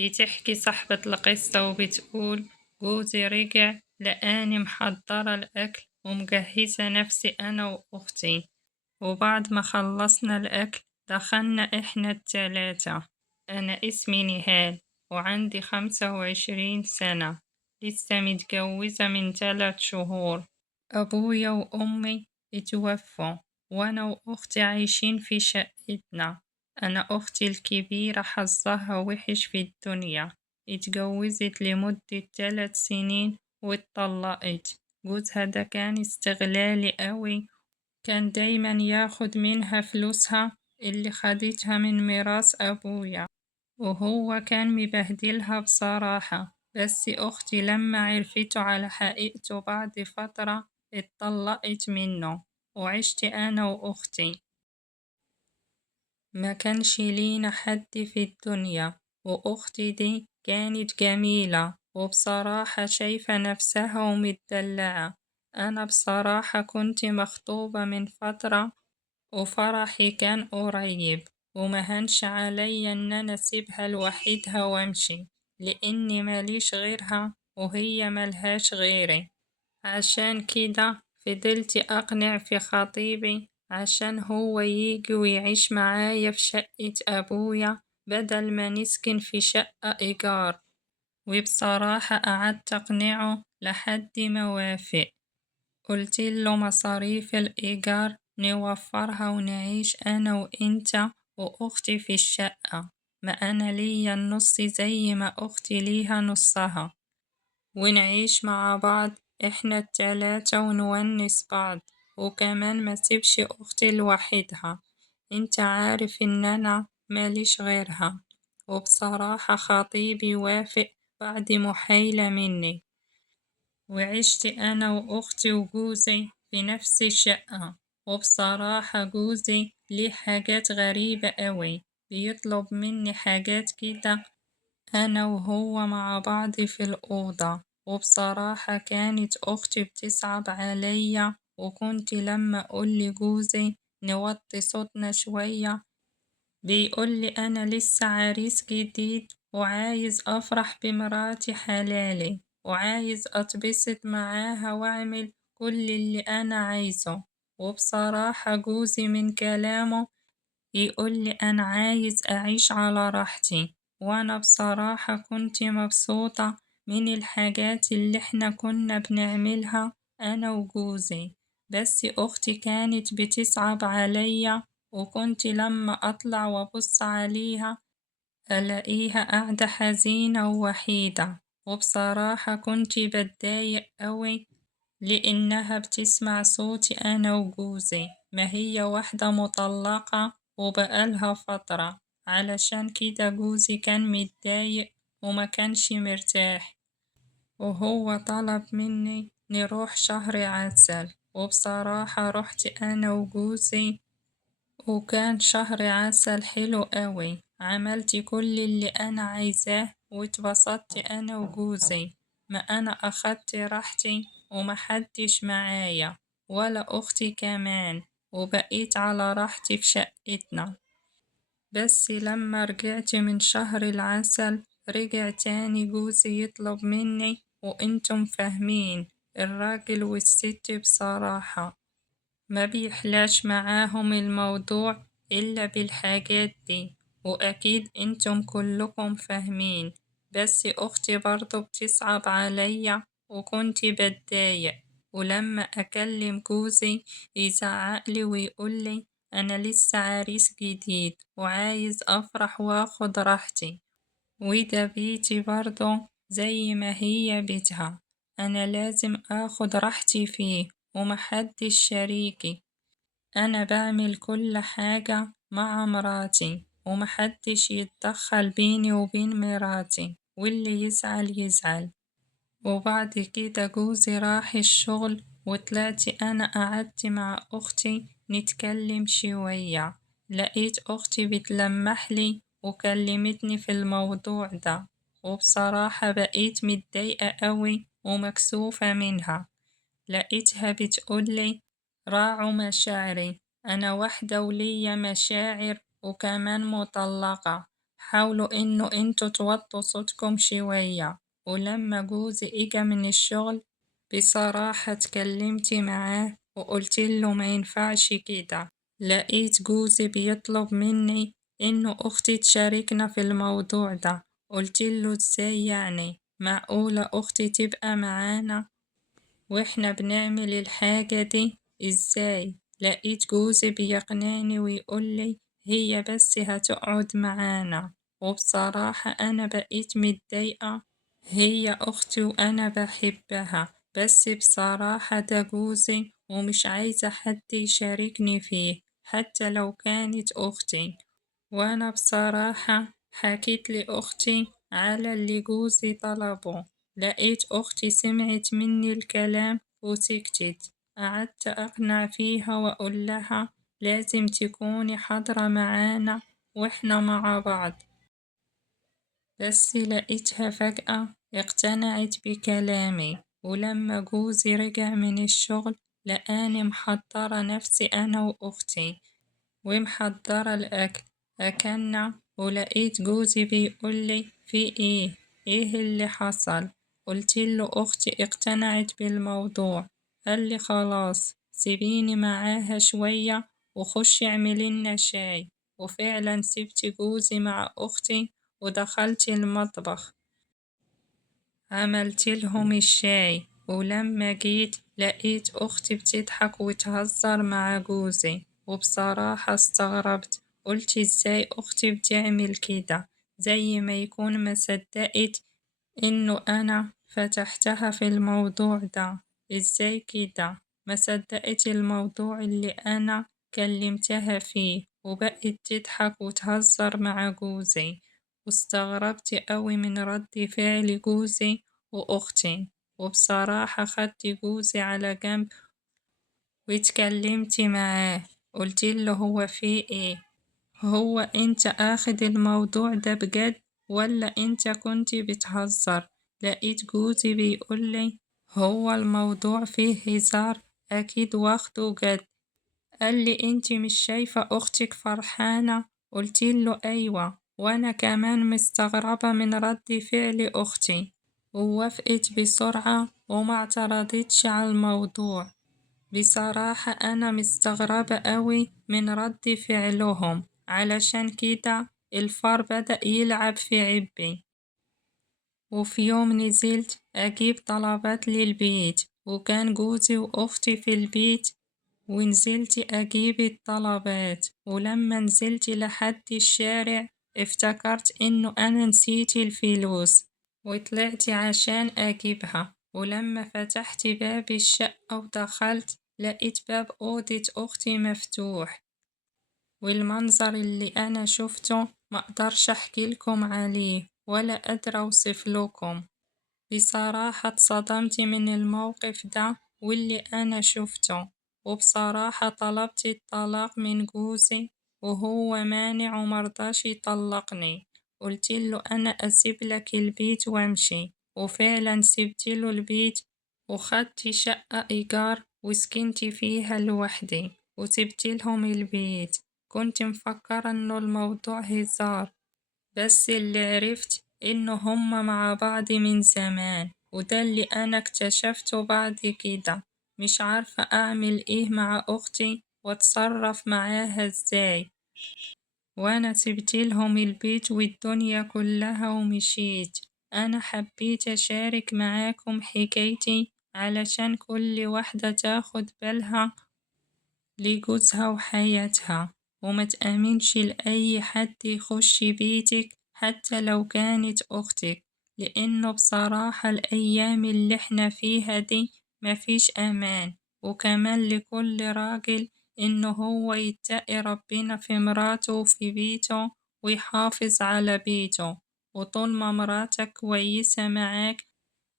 بتحكي صاحبة القصة وبتقول: جوزي رجع لقاني محضرة الأكل ومجهزة نفسي أنا وأختي، وبعد ما خلصنا الأكل دخلنا إحنا التلاتة. أنا اسمي نهال وعندي 25 سنة، لسه متجوزة من 3 شهور. أبويا وأمي اتوفوا وأنا وأختي عايشين في شقتنا. أنا أختي الكبيرة حظها وحش في الدنيا، اتجوزت لمدة 3 سنين واتطلقت. جوزها ده كان استغلالي قوي، كان دايما ياخد منها فلوسها اللي خدتها من ميراث أبويا، وهو كان مبهدلها بصراحة. بس أختي لما عرفته على حقيقته بعد فترة اتطلقت منه، وعشت أنا وأختي. ما كانش لينا حد في الدنيا، وأختي دي كانت جميلة وبصراحة شايفة نفسها ومتدلعة. أنا بصراحة كنت مخطوبة من فترة وفرحي كان قريب، ومهنش عليا إن أنا أسيبها لوحدها وأمشي، لأني ماليش غيرها وهي ملهاش غيري. عشان كده فضلت أقنع في خطيبي عشان هو ييجي ويعيش معايا في شقة أبويا بدل ما نسكن في شقة إيجار. وبصراحة قعدت أقنعه لحد ما وافق. قلتله مصاريف الإيجار نوفرها ونعيش أنا وإنت وأختي في الشقة، ما أنا ليا النص زي ما أختي ليها نصها، ونعيش مع بعض إحنا التلاتة ونونس بعض، وكمان ما سيبش أختي لوحدها. إنت عارف إن أنا ماليش غيرها. وبصراحة خطيبي وافق بعد محايلة مني، وعشت أنا وأختي وجوزي في نفس الشقة. وبصراحة جوزي ليه حاجات غريبة أوي، بيطلب مني حاجات كده أنا وهو مع بعض في الأوضة. وبصراحة كانت أختي بتصعب عليا، وكنت لما أقول لجوزي نوطي صوتنا شوية بيقولي أنا لسه عريس جديد وعايز أفرح بمراتي حلالي، وعايز أتبسط معاها وأعمل كل اللي أنا عايزه. وبصراحة جوزي من كلامه يقولي أنا عايز أعيش على راحتي، وأنا بصراحة كنت مبسوطة من الحاجات اللي احنا كنا بنعملها أنا وجوزي. بس أختي كانت بتصعب عليا، وكنت لما أطلع وأبص عليها ألاقيها قاعدة حزينة ووحيدة. وبصراحة كنت بتضايق أوي لأنها بتسمع صوتي أنا وجوزي، ما هي واحدة مطلقة وبقالها فترة. علشان كده جوزي كان متضايق وما كانش مرتاح، وهو طلب مني نروح شهر عسل. وبصراحة رحت أنا وجوزي، وكان شهر عسل حلو قوي. عملت كل اللي أنا عايزاه واتبسطت أنا وجوزي، ما أنا أخدت راحتي ومحدش معايا ولا أختي كمان، وبقيت على راحتي في شقتنا. بس لما رجعت من شهر العسل رجع تاني جوزي يطلب مني، وانتم فاهمين الراجل والست بصراحة ما بيحلاش معاهم الموضوع إلا بالحاجات دي، وأكيد انتم كلكم فاهمين. بس أختي برضو بتصعب عليا وكنت بتضايق، ولما أكلم جوزي يزعقلي ويقولي أنا لسه عريس جديد وعايز أفرح وأخد راحتي، وده بيتي برضو زي ما هي بيتها، أنا لازم أخد راحتي فيه ومحدش شريكي. أنا بعمل كل حاجة مع مراتي ومحدش يتدخل بيني وبين مراتي، واللي يزعل يزعل. وبعد كده جوزي راح الشغل وطلعت أنا قعدت مع أختي نتكلم شوية، لقيت أختي بتلمحلي وكلمتني في الموضوع ده، وبصراحة بقيت متضايقة أوي ومكسوفة منها. لقيتها بتقولي راعوا مشاعري، أنا واحدة وليا مشاعر وكمان مطلقة، حاولوا انتوا توطوا صوتكم شوية. ولما جوزي اجا من الشغل بصراحة اتكلمت معاه وقلتله ما ينفعش كده. لقيت جوزي بيطلب مني إنه أختي تشاركنا في الموضوع ده. قلتله ازاي يعني؟ معقولة أختي تبقى معانا وإحنا بنعمل الحاجة دي؟ ازاي؟ لقيت جوزي بيقنعني ويقولي هي بس هتقعد معانا. وبصراحة أنا بقيت متضايقة، هي أختي وأنا بحبها، بس بصراحة ده جوزي ومش عايزة حد يشاركني فيه حتى لو كانت أختي. وأنا بصراحة حكيت لأختي على اللي جوزي طلبه. لقيت أختي سمعت مني الكلام وسكتت. قعدت أقنع فيها وأقول لها لازم تكوني حاضرة معانا وإحنا مع بعض. بس لقيتها فجأة اقتنعت بكلامي. ولما جوزي رجع من الشغل لقاني محضرة نفسي أنا وأختي ومحضرة الأكل. أكلنا ولقيت جوزي بيقولي في إيه اللي حصل؟ قلتله أختي اقتنعت بالموضوع. قالي خلاص سيبيني معاها شوية وخشي اعمليلنا شاي. وفعلا سبت جوزي مع أختي ودخلت المطبخ عملت لهم الشاي. ولما جيت لقيت أختي بتضحك وتهزر مع جوزي. وبصراحة استغربت، قلت ازاي أختي بتعمل كده؟ زي ما يكون ما صدقت إنه أنا فتحتها في الموضوع ده. ازاي كده؟ ما صدقت الموضوع اللي أنا كلمتها فيه وبقت تضحك وتهزر مع جوزي. واستغربت قوي من رد فعل جوزي وأختي. وبصراحة خدت جوزي على جنب واتكلمت معاه. قلتله هو في ايه؟ هو انت اخد الموضوع ده بجد ولا انت كنت بتهزر؟ لقيت جوزي بيقولي هو الموضوع فيه هزار، اكيد واخده جد. قالي انت مش شايفة اختك فرحانة؟ قلتله ايوه، وانا كمان مستغربة من رد فعل اختي. ووافقت بسرعة وما اعترضتش على الموضوع. بصراحة أنا مستغربة أوي من رد فعلهم، علشان كده الفار بدأ يلعب في عبي. وفي يوم نزلت أجيب طلبات للبيت وكان جوزي وأختي في البيت، ونزلت أجيب الطلبات. ولما نزلت لحد الشارع افتكرت إنه أنا نسيت الفلوس وطلعت عشان أجيبها. ولما فتحت باب الشقة ودخلت لقيت باب أوضة أختي مفتوح. والمنظر اللي أنا شفته مقدرش أحكيلكم عليه ولا قادرة أوصفلكم. بصراحة اتصدمت من الموقف ده واللي أنا شفته. وبصراحة طلبت الطلاق من جوزي وهو مانع ومرضاش يطلقني. قلتله أنا أسيب لك البيت وأمشي، وفعلا سبتله البيت وخدت شقة إيجار وسكنت فيها لوحدي وسبتلهم البيت. كنت مفكرة إنه الموضوع هزار، بس اللي عرفت إنه هما مع بعض من زمان، وده اللي أنا اكتشفته بعد كده. مش عارفة أعمل إيه مع أختي وأتصرف معاها إزاي. وأنا سبتلهم البيت والدنيا كلها ومشيت. أنا حبيت أشارك معاكم حكايتي علشان كل واحدة تاخد بالها لجوزها وحياتها، وما تأمنش لأي حد يخش بيتك حتى لو كانت أختك، لأنه بصراحة الأيام اللي احنا فيها دي مفيش أمان. وكمان لكل راجل إنه هو يتقي ربنا في مراته وفي بيته ويحافظ على بيته. وطول ما مراتك كويسة معاك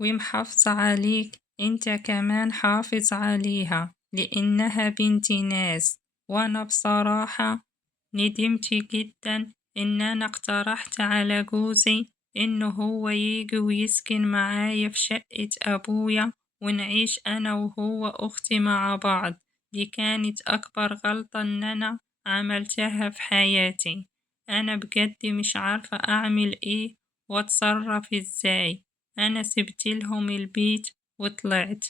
ومحافظة عليك انت كمان حافظ عليها، لأنها بنت ناس. وأنا بصراحة ندمت جدا إن أنا اقترحت على جوزي إنه هو يجي ويسكن معايا في شقة أبويا ونعيش أنا وهو أختي مع بعض. دي كانت أكبر غلطة إن أنا عملتها في حياتي. أنا بجد مش عارفة أعمل إيه وأتصرف إزاي. أنا سبتلهم البيت وطلعت.